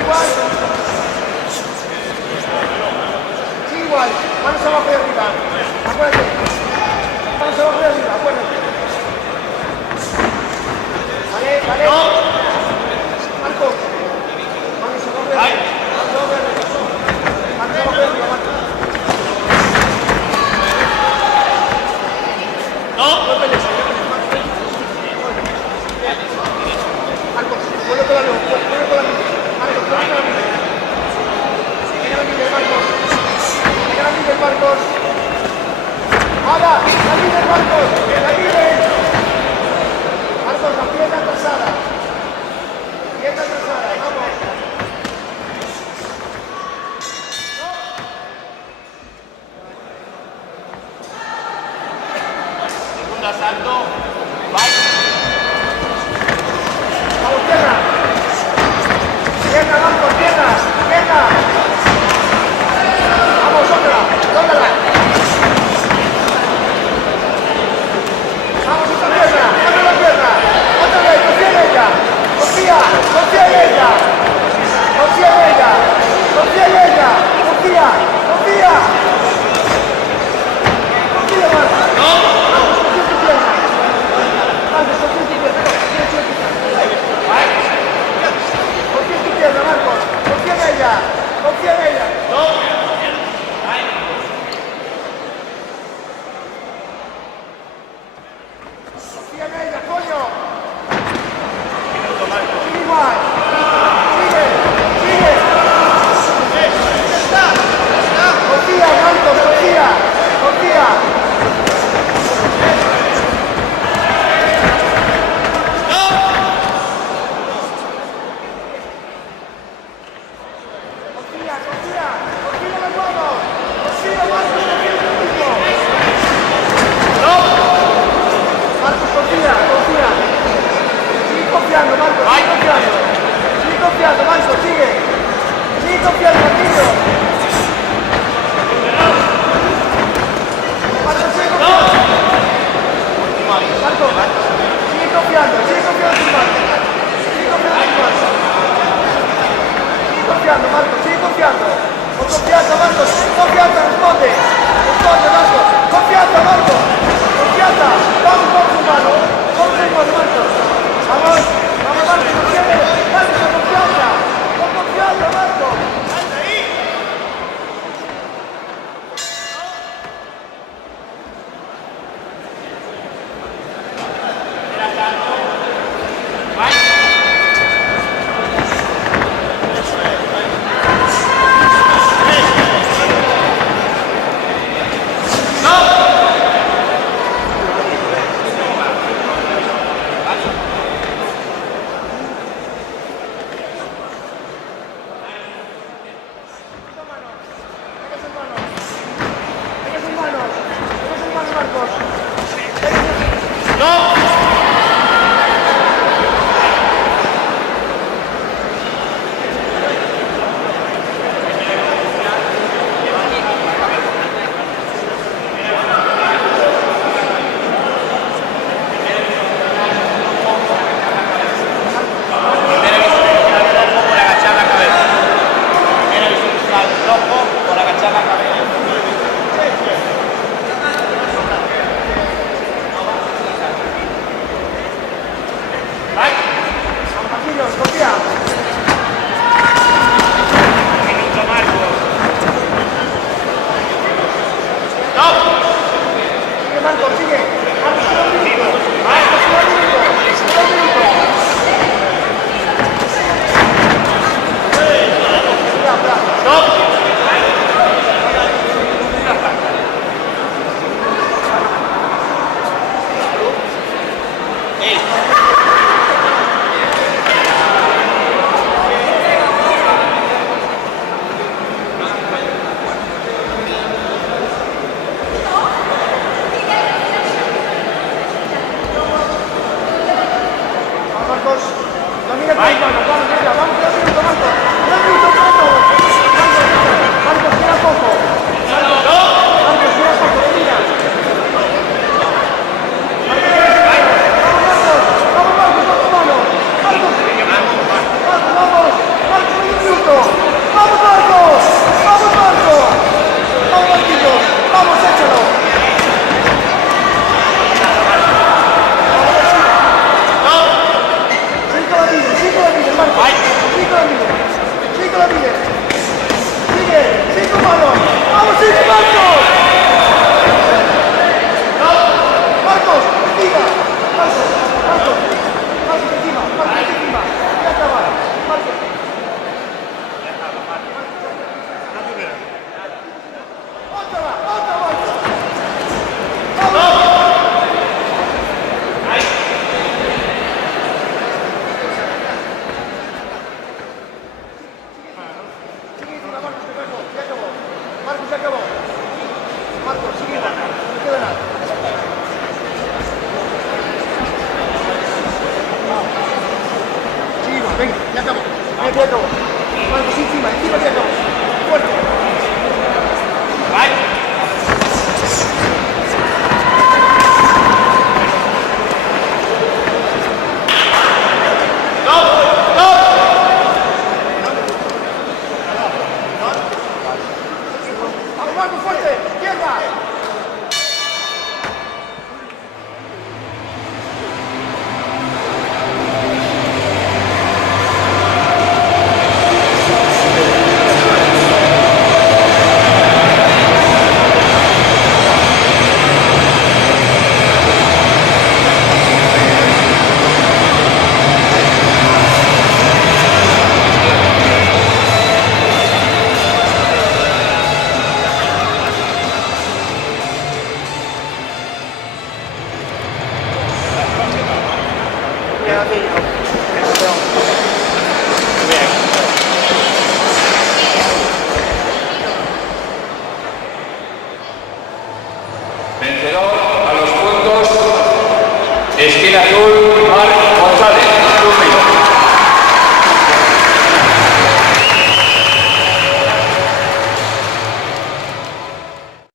igual. Sí, igual. Manos abajo y arriba. Acuérdate. Manos abajo y arriba, acuérdate. Vale, vale. Marcos. Manos abajo y arriba. Manos abajo y arriba. Manos abajo y arriba, Marcos. No pelees, Marcos, vuelve con la luz, vuelve con la luz. Marcos, vuelve con la luz. Venga la líder, Marcos. Venga la líder, Marcos. Ahora, la líder, Marcos. La líder. Marcos, la pierna atrasada. Pierna atrasada, vamos. Segundo asalto. Vamos, tierra. Tierra, Marcos, tierra. Tierra. Vamos, otra. Tócala. Vamos, otra tierra. Otra tierra. Otra vez, confía en ella. Confía, confía en ella. Confía en ella. Confía en ella. Confía, confía. Confía, Marcos. Vamos, confía en tu pierna. Vamos, confía en tu pierna. Confía en tu pierna, Marcos. Confía en ella. Confía en ella. Confía en ella, coño. Sigue igual. Sigue. Sigue. Confía, Marcos, confía. Confía. Confía, confía. Confía en los huevos. Confía, Marcos, confía en ti mismo. Marcos, confía, confía. Sigue confiando, Marcos, sigue confiando. Sigue confiando, Marcos, sigue. Sigue confiando, Marquillo. Marcos, sigue confiando. Marcos, sigue confiando, sigue confiando en tus manos. Sigue confiando en tus manos. Sigue confiando, Marcos, sigue confiando. Con confianza, Marcos, confianza, responde. Responde, Marcos. Confianza, Marcos. Confianza. Vamos con tus manos. Con tus manos, Marcos. Vamos, vamos, Marcos, confianza. Marcos, con confianza. Con confianza, Marcos. Venga, ya acabó. Ahí quieto. Marcos, encima, ya acabó. Fuerte. Vale. Marcos, fuerte, izquierda. Vencedor a los puntos, esquina azul, Marc González.